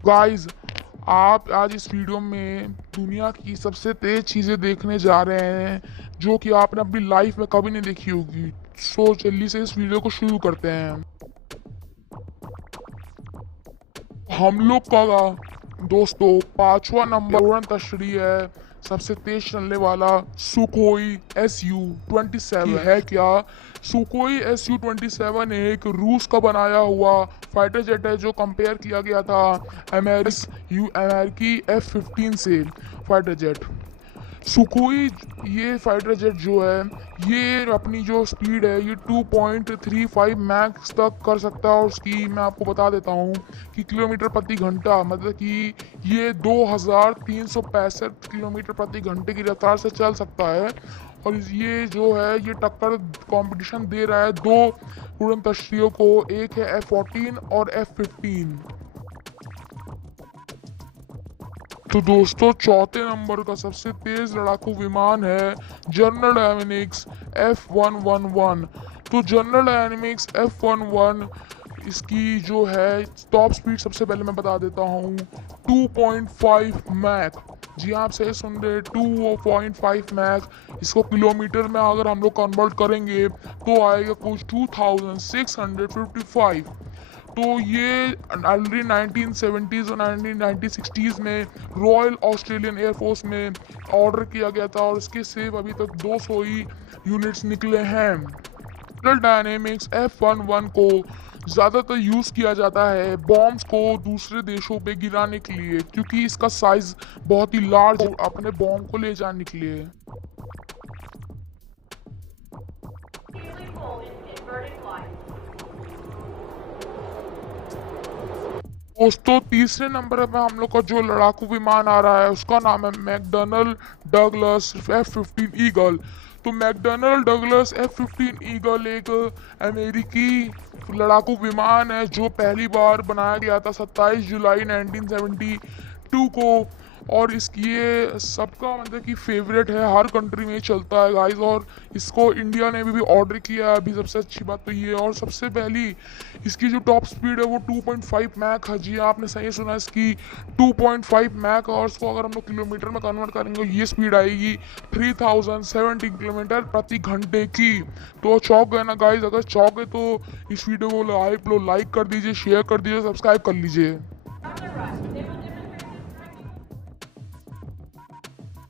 Guys, आप आज इस वीडियो में दुनिया की सबसे तेज चीज़ें देखने जा रहे हैं जो कि आपने अपनी लाइफ में कभी नहीं देखी होगी। सो जल्दी से इस वीडियो को शुरू करते हैं। हम लोग का दोस्तों पांचवा नंबर उड़न तश्तरी है सबसे तेज चलने वाला सुखोई SU-27 है क्या। सुखोई SU-27 एक रूस का बनाया हुआ फाइटर जेट है जो कंपेयर किया गया था अमेरिकी F-15 से फाइटर जेट। सुखोई ये फाइटर जेट जो है ये अपनी जो स्पीड है ये 2.35 मैक्स तक कर सकता है। और उसकी मैं आपको बता देता हूँ कि किलोमीटर प्रति घंटा मतलब कि ये 2365 किलोमीटर प्रति घंटे की रफ्तार से चल सकता है। और ये जो है ये टक्कर कंपटीशन दे रहा है दो उड़न तश्तरियों को, एक है F-14 और F-15। तो दोस्तों चौथे नंबर का सबसे तेज लड़ाकू विमान है जनरल डायनेमिक्स F-111। तो जनरल डायनेमिक्स F-111 इसकी जो है टॉप स्पीड सबसे पहले मैं बता देता हूँ 2.5 मैक। जी आप सही सुन रहे 2.5 मैक। इसको किलोमीटर में अगर हम लोग कन्वर्ट करेंगे तो आएगा कुछ 2655। तो ये अर्ली 1970s और 1960s में रॉयल ऑस्ट्रेलियन एयरफोर्स में ऑर्डर किया गया था और इसके सिर्फ अभी तक 200 ही यूनिट्स निकले हैं। जनरल डायनेमिक्स F-11 को ज़्यादातर यूज़ किया जाता है बॉम्ब्स को दूसरे देशों पे गिराने के लिए क्योंकि इसका साइज बहुत ही लार्ज है अपने बॉम्ब को ले जाने के लिए। दोस्तों तीसरे नंबर पे हम लोग का जो लड़ाकू विमान आ रहा है उसका नाम है मैकडर्नल डगलस F-15 ईगल। तो मैकडर्नल डगलस F-15 ईगल एक अमेरिकी लड़ाकू विमान है जो पहली बार बनाया गया था 27 जुलाई 1972 को। और इसकी ये सबका मतलब कि फेवरेट है, हर कंट्री में चलता है गाइस। और इसको इंडिया ने भी ऑर्डर किया है अभी। सबसे अच्छी बात तो ये है। और सबसे पहली इसकी जो टॉप स्पीड है वो 2.5 मैक है। जी आपने सही सुना, इसकी 2.5 मैक। और इसको अगर हम लोग किलोमीटर में कन्वर्ट करेंगे ये स्पीड आएगी 3070 किलोमीटर प्रति घंटे की। तो चौक गए ना गाइस, अगर चौक गए तो इस वीडियो को लाइक कर दीजिए, शेयर कर दीजिए, सब्सक्राइब कर लीजिए।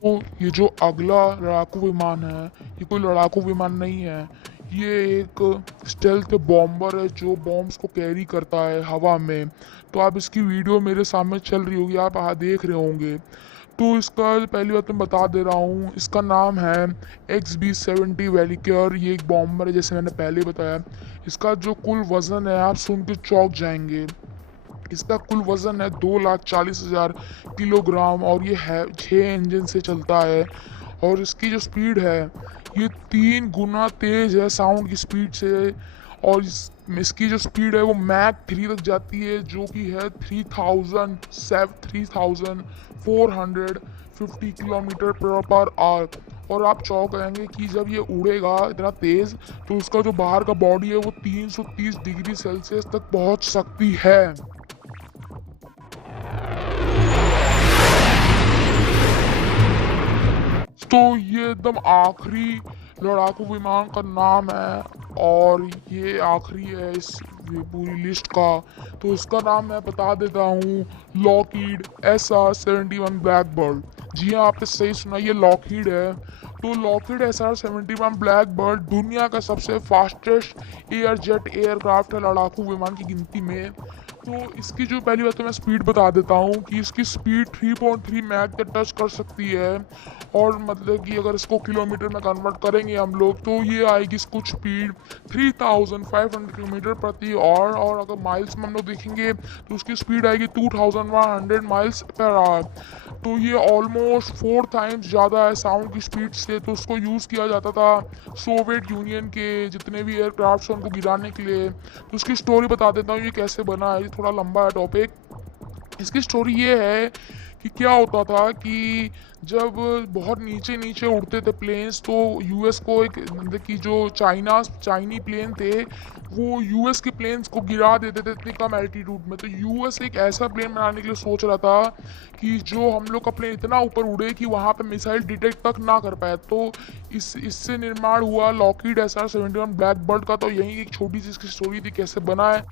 तो ये जो अगला लड़ाकू विमान है ये कोई लड़ाकू विमान नहीं है, ये एक स्टेल्थ बॉम्बर है जो बॉम्ब्स को कैरी करता है हवा में। तो आप इसकी वीडियो मेरे सामने चल रही होगी, आप देख रहे होंगे। तो इसका पहली बात मैं बता दे रहा हूँ, इसका नाम है XB-70 वेलिक्योर। ये एक बॉम्बर है जैसे मैंने पहले बताया। इसका जो कुल वज़न है आप सुन के चौंक जाएंगे। इसका कुल वजन है 2,40,000 किलोग्राम और ये है 6 इंजन से चलता है। और इसकी जो स्पीड है ये 3 गुना तेज है साउंड की स्पीड से। और इसकी जो स्पीड है वो मैक 3 तक जाती है जो कि है 3,450 किलोमीटर पर आवर। और आप चौंक जाएंगे कि जब ये उड़ेगा इतना तेज तो उसका जो बाहर का बॉडी है वो 330 डिग्री सेल्सियस तक पहुंच सकती है। तो ये एकदम आखिरी लड़ाकू विमान का नाम है और ये आखिरी है इस पूरी लिस्ट का। तो इसका नाम मैं बता देता हूँ, लॉकहीड SR-71 ब्लैकबर्ड। जी हाँ आपने सही सुना, ये लॉकहीड है। तो लॉकहीड SR-71 ब्लैकबर्ड दुनिया का सबसे फास्टेस्ट एयर जेट एयरक्राफ्ट है लड़ाकू विमान की गिनती में। तो इसकी जो पहली बात तो मैं स्पीड बता देता हूँ कि इसकी स्पीड 3.3 मैक तक टच कर सकती है। और मतलब कि अगर इसको किलोमीटर में कन्वर्ट करेंगे हम लोग तो ये आएगी कुछ स्पीड 3,500 किलोमीटर प्रति आवर। और अगर माइल्स में हम लोग देखेंगे तो उसकी स्पीड आएगी 2,100 माइल्स पर आवर। तो ये ऑलमोस्ट 4 टाइम्स ज़्यादा है साउंड की स्पीड से। तो उसको यूज़ किया जाता था सोवियत यूनियन के जितने भी एयरक्राफ्ट हैं उनको गिराने के लिए। तो उसकी स्टोरी बता देता हूँ ये कैसे बना है, ये थोड़ा लंबा है टॉपिक। इसकी स्टोरी ये है कि क्या होता था कि जब बहुत नीचे नीचे उड़ते थे प्लेन्स तो यूएस को एक मतलब कि जो चाइनी प्लेन थे वो यूएस के प्लेन्स को गिरा देते थे इतनी कम एल्टीट्यूड में। तो यूएस एक ऐसा प्लेन बनाने के लिए सोच रहा था कि जो हम लोग का प्लेन इतना ऊपर उड़े कि वहाँ पे मिसाइल डिटेक्ट तक ना कर पाए। तो इससे निर्माण हुआ लॉकहीड SR-71 ब्लैक बर्ड का। तो यही एक छोटी सी इसकी स्टोरी थी कैसे बना है।